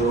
2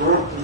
2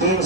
3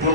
3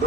2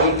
IT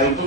IT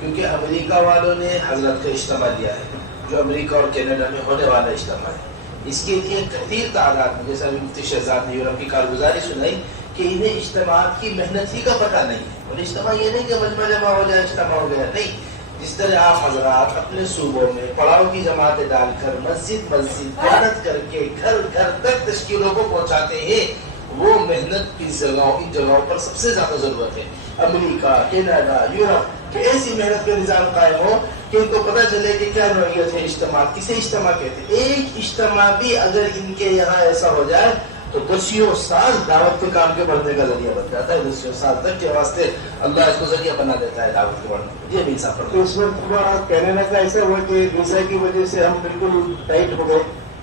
کیونکہ امریکہ والوں نے حضرت کا اجتماع دیا ہے، جو امریکہ اور کینیڈا میں ہونے والا اجتماع ہے، اس کے لیے کثیر تعداد میں، جیسا مفتی شہزاد نے یورپ کی کارگزاری سنائی کہ انہیں اجتماعات کی محنت ہی کا پتہ نہیں ہے. اور اجتماع یہ نہیں کہ مجمع جمع ہو جائے اجتماع ہو گیا، نہیں. جس طرح آپ حضرات اپنے صوبوں میں پڑاؤ کی جماعتیں ڈال کر مسجد محنت کر کے گھر گھر تک تشکیلوں کو پہنچاتے ہیں، وہ محنت کی ان جگہوں پر سب سے زیادہ ضرورت ہے. امریکہ، کینیڈا، یورپ کہ ایسی محنت کا نظام قائم ہو کہ ان کو پتہ چلے کہ کیا نوعیت ہے اجتماع، کسے اجتماع کہتے ہیں. ایک اجتماع بھی اگر ان کے یہاں ایسا ہو جائے تو 10 سال دعوت کے کام کے بڑھنے کا ذریعہ بن جاتا ہے. 10 سال تک کے واسطے اللہ اس کو ذریعہ بنا دیتا ہے دعوت کے بڑھنے. یہ بھی انصاف تو اس وقت کینیڈا کا ایسا ہوا کہ ویزا کی وجہ سے ہم بالکل ٹائٹ ہو گئے.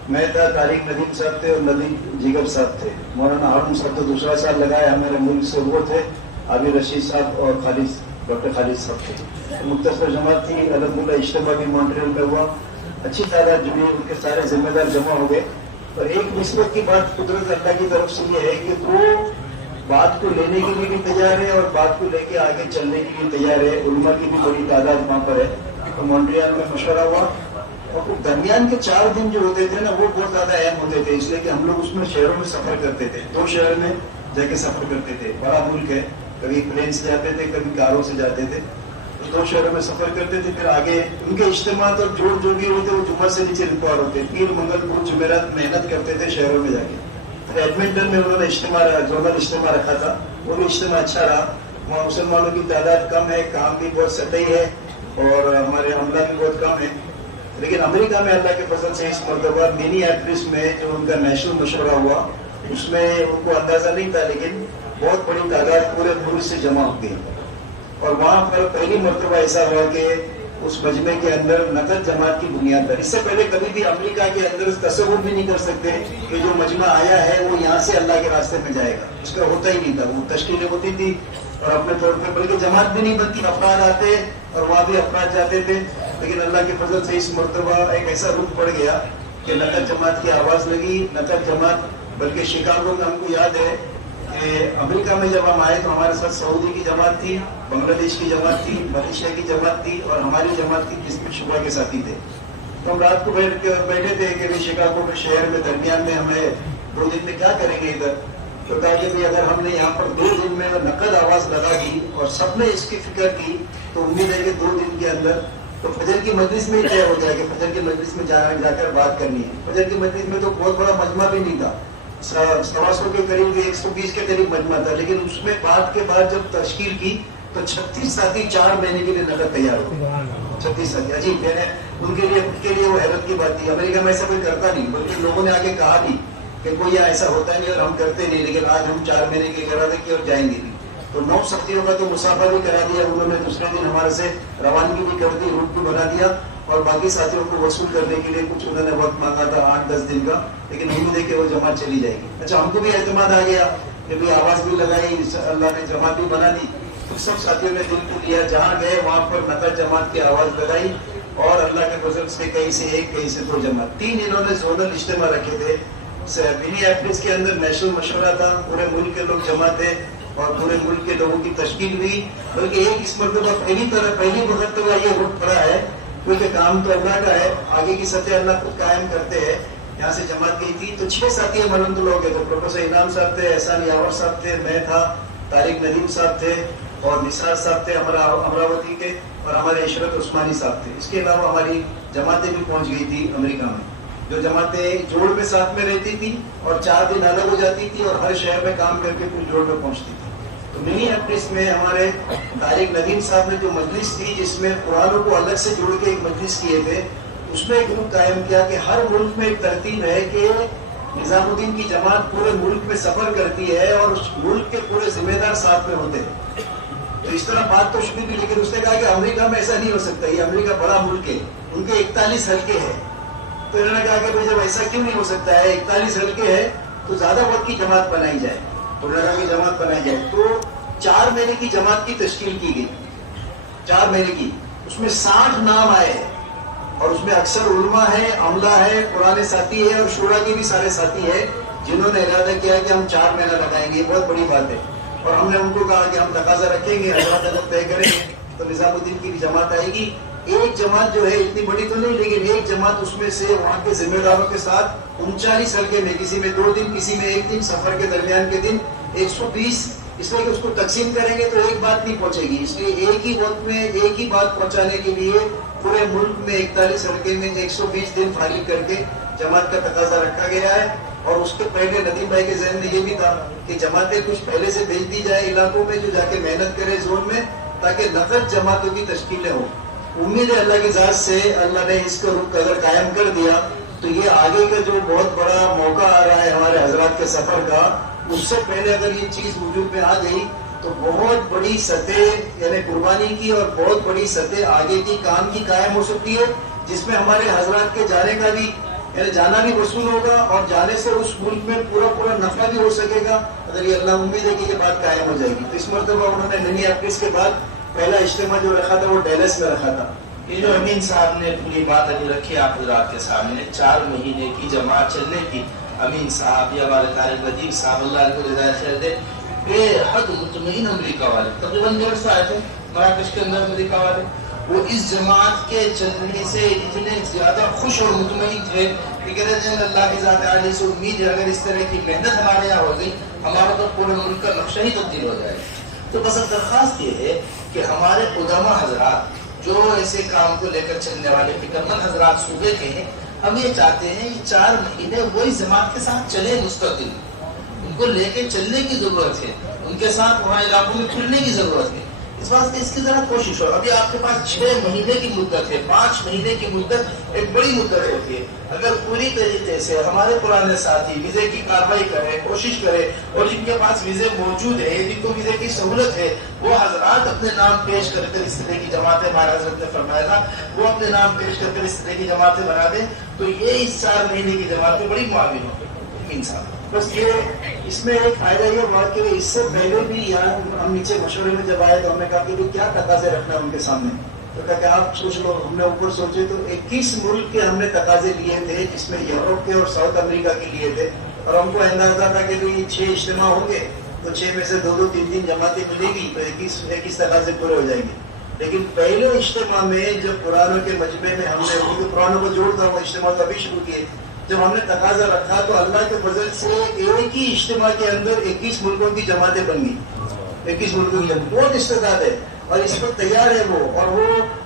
میں تھا، طارق ندیم صاحب تھے اور ندیم جگر صاحب تھے. مولانا ہارون صاحب تو دوسرا سال لگایا ہمارے ملک سے وہ تھے. عابد رشید صاحب اور ڈاکٹر خالد صاحب تھے. مختصر جماعت تھی. الحمدللہ اجتماع بھی مونٹریل میں ہوا. اچھی تعداد جڑی، ان کے سارے ذمہ دار جمع ہو گئے. اور ایک نسبت کی بات قدرت اللہ کی طرف سے یہ ہے کہ وہ بات کو لینے کے لیے بھی تیار ہے اور بات کو لے کے آگے چلنے کے لیے تیار ہے. علماء کی بھی بڑی تعداد وہاں پر ہے. تو مونٹریال میں مشورہ ہوا اور درمیان کے 4 دن جو ہوتے تھے نا وہ بہت زیادہ اہم ہوتے تھے، اس لیے کہ ہم لوگ اس میں شہروں میں سفر کرتے تھے. 2 شہر میں جا کے سفر کرتے تھے. بڑا ملک ہے، کبھی پلین سے جاتے تھے، کبھی کاروں سے جاتے تھے. تو 2 شہروں میں سفر کرتے تھے. پھر آگے ان کے اجتماعات اور جو بھی ہوتے وہ جمعہ سے نیچے ریکارڈ ہوتے. پیر منگل کو جمعرات محنت کرتے تھے شہروں میں جا کے. پھر ایڈمنٹن میں انہوں نے زونل اجتماع رکھا تھا. وہ بھی اجتماع اچھا رہا. وہاں مسلمانوں کی تعداد کم ہے، کام بھی بہت سطحی ہے اور ہمارے عملہ بھی بہت کم ہے. لیکن امریکہ میں اللہ کے فضل سے اس مرتبہ منی ایپلس میں جو ان کا نیشنل مشورہ ہوا اس میں ان کو اندازہ نہیں تھا، لیکن بہت بڑی تعداد پورے ملک سے جمع ہو گئی. اور وہاں پر پہلی مرتبہ ایسا ہوا کہ اس مجمع کے اندر نقد جماعت کی بنیاد پر، اس سے پہلے کبھی بھی امریکہ کے اندر تصور بھی نہیں کر سکتے کہ جو مجمع آیا ہے وہ یہاں سے اللہ کے راستے میں جائے گا. اس کا ہوتا ہی نہیں تھا. وہ تشکیلیں ہوتی تھی اور اپنے طور پہ، بلکہ جماعت بھی نہیں بنتی، افراد آتے اور وہاں بھی افراد جاتے تھے. لیکن اللہ کے فضل سے اس مرتبہ ایک ایسا رخ پڑ گیا کہ نقد جماعت کی آواز لگی. نقد جماعت، بلکہ شکاگو میں ہم کو یاد ہے کہ امریکہ میں جب ہم آئے تو ہمارے ساتھ سعودی کی جماعت تھی، بنگلہ دیش کی جماعت تھی، ملیشیا کی جماعت تھی اور ہماری جماعت تھی جس میں شعبہ کے ساتھی تھے. تو ہم رات کو بیٹھے تھے کہ شکاگو میں شہر میں درمیان میں ہمیں 2 دن میں کیا کریں گے ادھر. تو کہا کہ اگر ہم نے یہاں پر 2 دن میں نقد آواز لگا دی اور سب نے اس کی فکر کی تو امید ہے کہ 2 دن کے اندر تو فجر کی مجلس میں ہی طے ہو جائے کہ فجر کی مجلس میں جا کر بات کرنی ہے. فجر کی مجلس میں تو بہت بڑا مجمع بھی نہیں تھا، 100 کے قریب 120 کے قریب مجمع تھا. لیکن اس میں بات کے بعد جب تشکیل کی تو 36 ساتھی 4 مہینے کے لیے نقد تیار ہو. 36 ساتھی عجیب ہے. ان کے لیے وہ حیرت کی بات تھی. امریکہ میں ایسا کوئی کرتا نہیں، بلکہ لوگوں نے آگے کہا بھی کہ کوئی ایسا ہوتا نہیں اور ہم کرتے نہیں. لیکن آج ہم 4 مہینے کے ارادے کی اور جائیں گے بھی. تو 9 ساتھیوں کا تو مسافر بھی کرا دیا انہوں نے. دوسرے دن ہمارے سے روانگی بھی کر دی، روٹ بھی بنا دیا اور باقی ساتھیوں کو وصول کرنے کے لیے کچھ انہوں نے وقت مانگا تھا 8-10 دن کا. لیکن امید ہے کہ وہ جماعت چلی جائے گی. اچھا، ہم کو بھی اعتماد آ گیا کہ بھی آواز بھی لگائی، اللہ نے جماعت بھی بنا دی. تو سب ساتھیوں نے دل کو لیا، جہاں گئے وہاں پر نقد جماعت کی آواز لگائی اور اللہ کے فضل سے کہیں سے 1 کہیں سے 2 جماعت. 3 انہوں نے زونل اجتماع رکھے تھے. منی ایپلس کے اندر نیشنل مشورہ تھا، پورے ملک کے لوگ جمع تھے اور پورے ملک کے لوگوں کی تشکیل ہوئی. بلکہ ایک اس مرتبہ پہلی مرتبہ یہ رخ پڑا ہے کیونکہ کام تو اللہ کا ہے، آگے کی سطح اللہ خود قائم کرتے ہیں. یہاں سے جماعت گئی تھی تو 6 ساتھی ملند لوگ ہیں. تو پروفیسر انعام صاحب تھے، احسان یاور صاحب تھے، میں تھا، طارق ندیم صاحب تھے اور نثار صاحب تھے امراوتی کے، اور ہمارے عشرت عثمانی صاحب تھے. اس کے علاوہ ہماری جماعتیں بھی پہنچ گئی تھی امریکہ میں، جو جماعتیں جوڑ میں ساتھ میں رہتی تھی اور 4 دن الگ ہو جاتی تھی اور ہر شہر میں کام کر کے پھر جوڑ میں پہنچتی تھی. تو منی ایپلس میں ہمارے طارق ندیم صاحب نے جو مجلس تھی جس میں قرآنوں کو الگ سے جوڑ کے ایک مجلس کیے تھے، اس میں ایک گروپ قائم کیا کہ ہر ملک میں ایک ترتیب ہے کہ نظام الدین کی جماعت پورے ملک میں سفر کرتی ہے اور اس ملک کے پورے ذمہ دار ساتھ میں ہوتے ہیں. تو اس طرح بات تو شروع بھی، لیکن اس نے کہا کہ امریکہ میں ایسا نہیں ہو سکتا، یہ امریکہ بڑا ملک ہے، ان کے 41 حلقے ہیں. تو انہوں نے کہا کہ جب ایسا کیوں نہیں ہو سکتا ہے، 41 حلقے ہے تو زیادہ وقت کی جماعت بنائی جائے. تو انہوں نے کہا کہ جماعت بنائی جائے. تو 4 مہینے کی جماعت کی تشکیل کی گئی. 4 مہینے کی، اس میں 60 نام آئے ہیں اور اس میں اکثر علماء ہے، عملہ ہے، پرانے ساتھی ہے اور شورا کے بھی سارے ساتھی ہیں جنہوں نے ارادہ کیا کہ ہم 4 مہینہ لگائیں گے. یہ بہت بڑی بات ہے. اور ہم نے ان کو کہا کہ ہم تقاضا رکھیں گے، حضرات اگر طے کریں گے تو نظام الدین کی بھی جماعت آئے گی. ایک جماعت جو ہے اتنی بڑی تو نہیں, لیکن ایک جماعت اس میں سے وہاں کے ذمہ داروں کے ساتھ 39 حلقے میں, کسی میں 2 دن, کسی میں 1 دن, سفر کے درمیان کے دن 120, اس لیے کہ اس کو تقسیم کریں گے تو ایک بات نہیں پہنچے گی, اس لیے ایک ہی وقت میں ایک ہی بات پہنچانے کے لیے پورے ملک میں 41 حلقے میں 120 دن فارغ کر کے جماعت کا تقاضا رکھا گیا ہے. اور اس کے پہلے ندیم بھائی کے ذہن میں یہ بھی تھا کہ جماعتیں کچھ پہلے سے بھیج دی جائے علاقوں میں جو جا کے محنت کرے زون میں, تاکہ نفرت جماعتوں کی تشکیلیں ہوں. امید ہے اللہ کی ذات سے اللہ نے اس کا رخ اگر قائم کر دیا تو یہ آگے کا جو بہت بڑا موقع آ رہا ہے ہمارے حضرات کے سفر کا, اس سے پہلے اگر یہ چیز وجود میں آ گئی تو بہت بڑی سطح یعنی قربانی کی اور بہت بڑی سطح آگے کی کام کی قائم ہو سکتی ہے, جس میں ہمارے حضرات کے جانے کا بھی یعنی جانا بھی وصول ہوگا اور جانے سے اس ملک میں پورا نفع بھی ہو سکے گا, اگر یہ اللہ امید ہے کہ یہ بات قائم ہو جائے گی. تو اس مرتبہ انہوں نے منی ایپریس کے بعد پہلا اجتماع جو رکھا تھا وہ ڈیلس میں رکھا تھا. یہ جو امین صاحب نے پوری بات ابھی رکھی آپ حضرات کے سامنے, 4 مہینے کی جماعت چلنے کی, امین صاحب یا ہمارے طارق ندیم صاحب اللہ ان کو جزائے خیر دے, بے حد مطمئن امریکہ والے تقریباً 150 آئے تھے مراکش کے اندر امریکہ والے, وہ اس جماعت کے چلنے سے اتنے زیادہ خوش اور مطمئن تھے کہ کہتے ہیں اللہ کی ذات عالی سے امید ہے اگر اس طرح کی محنت ہمارے یہاں ہو گئی ہمارا تو پورے ملک کا نقشہ ہی تبدیل ہو جائے گا. تو بس اب درخواست یہ ہے کہ ہمارے قدامى حضرات جو ایسے کام کو لے کر چلنے والے فکرمند حضرات صوبے کے ہیں, ہم یہ چاہتے ہیں یہ 4 مہینے وہی جماعت کے ساتھ چلے مستقل, ان کو لے کے چلنے کی ضرورت ہے, ان کے ساتھ وہاں علاقوں میں کھلنے کی ضرورت ہے. اس واسطے اس کی ذرا کوشش ہو. ابھی آپ کے پاس 6 مہینے کی مدت ہے, 5 مہینے کی مدت ایک بڑی مدت ہوتی ہے. اگر پوری طریقے سے ہمارے پرانے ساتھی ویزے کی کارروائی کریں, کوشش کریں, اور جن کے پاس ویزے موجود ہے, جن کو ویزے کی سہولت ہے, وہ حضرات اپنے نام پیش کر کر اس طرح کی جماعتیں, ہمارے حضرت نے فرمایا تھا وہ اپنے نام پیش کر کر اس طرح کی جماعتیں بنا دیں, تو یہ اس 4 مہینے کی جماعت میں بڑی معاون ہو. امین صاحب بس یہ اس میں ایک فائدہ یہ ہوا کہ اس سے پہلے بھی یہاں ہم نیچے مشورے میں جب آئے تو ہم نے کہا کہ کیا تقاضے رکھنا ہے ان کے سامنے, تو کہا کہ آپ سوچ لو. ہم نے اوپر سوچے تو 21 ملک کے ہم نے تقاضے لیے تھے, جس میں یورپ کے اور ساؤتھ امریکہ کے لیے تھے, اور ہم کو اندازہ تھا کہ 6 اجتماع ہوں گے تو 6 میں سے 2 3 جماعتیں ملے گی تو 21 تقاضے پورے ہو جائیں گے. لیکن پہلے اجتماع میں جب قرآنوں کے مجمع میں ہم نے قرآنوں کو جوڑ تھا وہ اجتماع تبھی شروع کیے, جب ہم نے تقاضا رکھا تو اللہ کے فضل سے ایک ہی اجتماع کے اندر 21 ملکوں کی جماعتیں بن گئی. 21 ملکوں کی جماعت بہت استعداد ہے اور اس پر تیار ہے وہ, اور وہ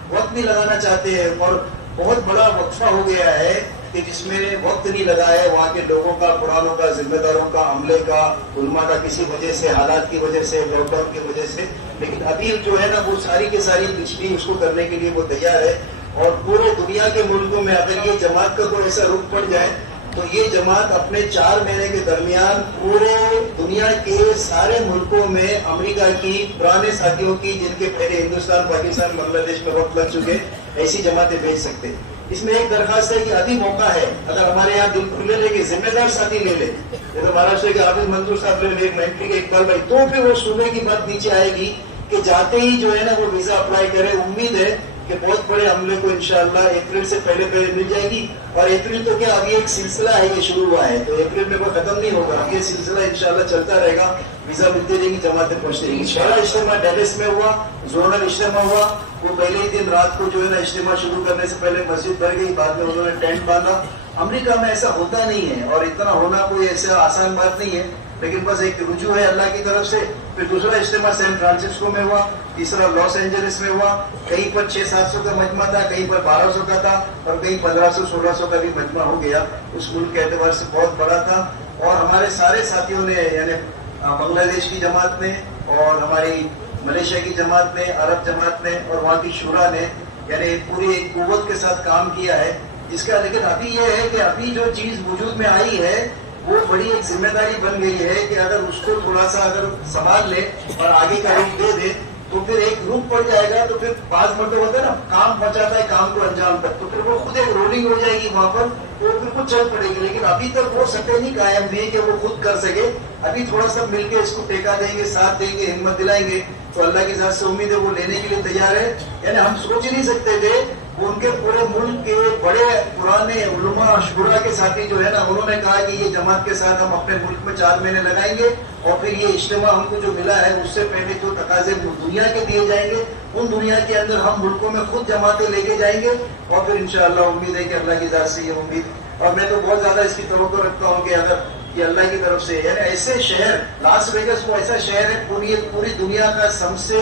وقت نہیں لگانا چاہتے ہیں, اور بہت بڑا وقفہ ہو گیا ہے کہ جس میں وقت نہیں لگا ہے وہاں کے لوگوں کا, قرآنوں کا, ذمہ داروں کا, عملے کا, علماء کا, کسی وجہ سے, حالات کی وجہ سے, لاک ڈاؤن کی وجہ سے. لیکن ابھی جو ہے نا وہ ساری کی ساری پچھلی اس کو کرنے کے لیے وہ تیار ہے. اور پورے دنیا کے ملکوں میں اگر یہ جماعت کا کوئی ایسا رخ پڑ جائے تو یہ جماعت اپنے 4 مہینے کے درمیان پورے دنیا کے سارے ملکوں میں امریکہ کی پرانے ساتھیوں کی جن کے پہلے ہندوستان, پاکستان, بنگلہ دیش میں وقت لگ چکے, ایسی جماعتیں بھیج سکتے. اس میں ایک درخواست ہے کہ ابھی موقع ہے, اگر ہمارے یہاں دل کھلے لے کے ذمہ دار ساتھی لے لے, جیسے مہاراشٹر کے عابد منظور صاحب لے لے, مینٹری کے اقبال بھائی, تو پھر وہ صوبے کی بات نیچے آئے گی کہ جاتے ہی جو ہے نا وہ ویزا اپلائی کرے. امید ہے کہ بہت بڑے عملے کو انشاءاللہ اپریل سے پہلے مل جائے گی. اور اپریل تو کیا ابھی ایک سلسلہ ہے, یہ شروع ہوا ہے, تو اپریل میں کوئی ختم نہیں ہوگا, یہ سلسلہ انشاءاللہ چلتا رہے گا. ویزا ملتی رہے گی, جماعتیں پہنچتی رہیں گی. پہلا اجتماع ڈیلس میں ہوا, زونل اجتماع ہوا, وہ پہلے ہی دن رات کو جو ہے نا اجتماع شروع کرنے سے پہلے مسجد بھر گئی, بعد میں انہوں نے ٹینٹ باندھا. امریکہ میں ایسا ہوتا نہیں ہے اور اتنا ہونا کوئی ایسا آسان بات نہیں ہے, لیکن بس ایک رجوع ہے اللہ کی طرف سے. پھر دوسرا اجتماع سین فرانسسکو میں ہوا, تیسرا لاس اینجلس میں ہوا. کہیں پر 600-700 کا مجمع تھا, کہیں پر 1200 کا تھا, اور کہیں 1500-1600 کا بھی مجمع ہو گیا. اس ملک کے اعتبار سے بہت بڑا تھا. اور ہمارے سارے ساتھیوں نے, یعنی بنگلہ دیش کی جماعت نے, اور ہماری ملیشیا کی جماعت نے, عرب جماعت نے, اور وہاں کی شورا نے, یعنی پوری ایک قوت کے ساتھ کام کیا ہے جس کا. لیکن ابھی یہ ہے کہ ابھی جو چیز وجود میں آئی ہے وہ بڑی ایک ذمہ داری بن گئی ہے کہ اگر اس کو تھوڑا سا اگر سنبھال لے اور آگے کا رخ دے دے تو پھر ایک رخ پڑ جائے گا. تو پھر بعض مرتبہ ہوتا ہے نا, کام پہنچاتا ہے کام کو انجام تک, تو پھر وہ خود ایک رولنگ ہو جائے گی وہاں پر, تو پھر خود چل پڑے گی. لیکن ابھی تک وہ سطح نہیں قائم ہوئی کہ وہ خود کر سکے. ابھی تھوڑا سا مل کے اس کو ٹیکا دیں گے, ساتھ دیں گے, ہمت دلائیں گے, تو اللہ کی ذات سے امید ہے وہ لینے کے لیے تیار ہے. یعنی ہم سوچ نہیں سکتے تھے ان کے پورے ملک کے بڑے پرانے علماء شورا کے ساتھی جو ہے نا، انہوں نے کہا کہ یہ جماعت کے ساتھ ہم اپنے ملک میں 4 مہینے لگائیں گے، اور پھر یہ اجتماع ہم کو جو ملا ہے اس سے پہلے جو تقاضے دنیا کے دیے جائیں گے، ان دنیا کے اندر ہم ملکوں میں خود جماعتیں لے کے جائیں گے، اور پھر انشاءاللہ امید ہے کہ اللہ کی ذات سے یہ امید، اور میں تو بہت زیادہ اس کی توقع رکھتا ہوں کہ اگر یہ اللہ کی طرف سے، یعنی ایسے شہر لاس ویگس وہ ایسا شہر ہے پوری دنیا کا سب سے،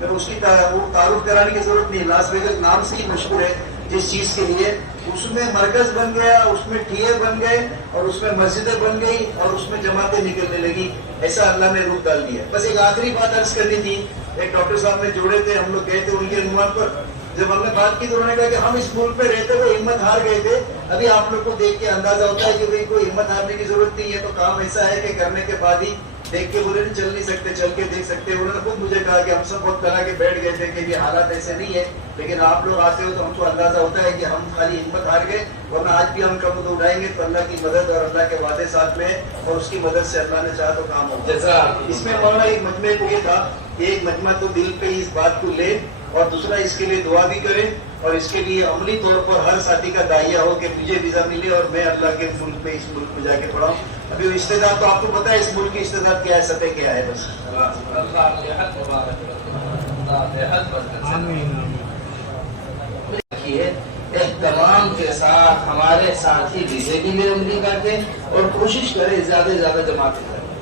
اس کی تعارف کرانے کی ضرورت نہیں، لاس ویگس نام سے ہی مشہور ہے جس چیز کے لیے، اس میں مرکز بن گیا، اس میں ٹھیے بن گئے، اور اس میں مسجدیں بن گئی، اور اس میں جماعتیں نکلنے لگی، ایسا اللہ نے روپ ڈال دیا۔ بس ایک آخری بات عرض کرنی تھی، ایک ڈاکٹر صاحب نے جوڑے تھے، ہم لوگ گئے تھے ان کے عنوان پر، جب ہم نے بات کی تو انہوں نے کہا کہ ہم اس ملک میں رہتے ہوئے ہمت ہار گئے تھے، ابھی آپ لوگ کو دیکھ کے اندازہ ہوتا ہے کہ بھئی کوئی ہمت ہارنے کی ضرورت نہیں ہے، تو کام ایسا ہے کہ کرنے کے بعد ہی دیکھ کے بولے چل نہیں سکتے، چل کے دیکھ سکتے۔ انہوں نے خود مجھے کہا کہ ہم سب بہت بنا کے بیٹھ گئے تھے کہ یہ حالات ایسے نہیں ہے، لیکن آپ لوگ آتے ہو تو ہم کو اندازہ ہوتا ہے کہ ہم خالی ہمت ہار گئے، ورنہ آج بھی ہم کم اٹھائیں گے تو اللہ کی مدد اور اللہ کے وعدے ساتھ میں، اور اس کی مدد سے اللہ نے چاہا تو کام ہوگا۔ اس میں مولانا ایک مجمع کو یہ تھا، ایک مجمع تو دل پہ اس بات کو لے، اور دوسرا اس کے لیے دعا بھی کرے، اور اس کے لیے عملی طور پر ہر ساتھی کا داعیہ ہو کہ مجھے ویزا ملے اور میں اللہ کے ملک پہ، اس ملک میں جا کے پڑھاؤں۔ ابھی استعداد تو آپ کو پتا ہے اس ملک کی استعداد کیا ہے، سطح کیا ہے، بس اہتمام کے ساتھ ہمارے ساتھی ویزے کے لیے امریکہ کے، اور کوشش کرے زیادہ سے زیادہ جماعتیں کریں۔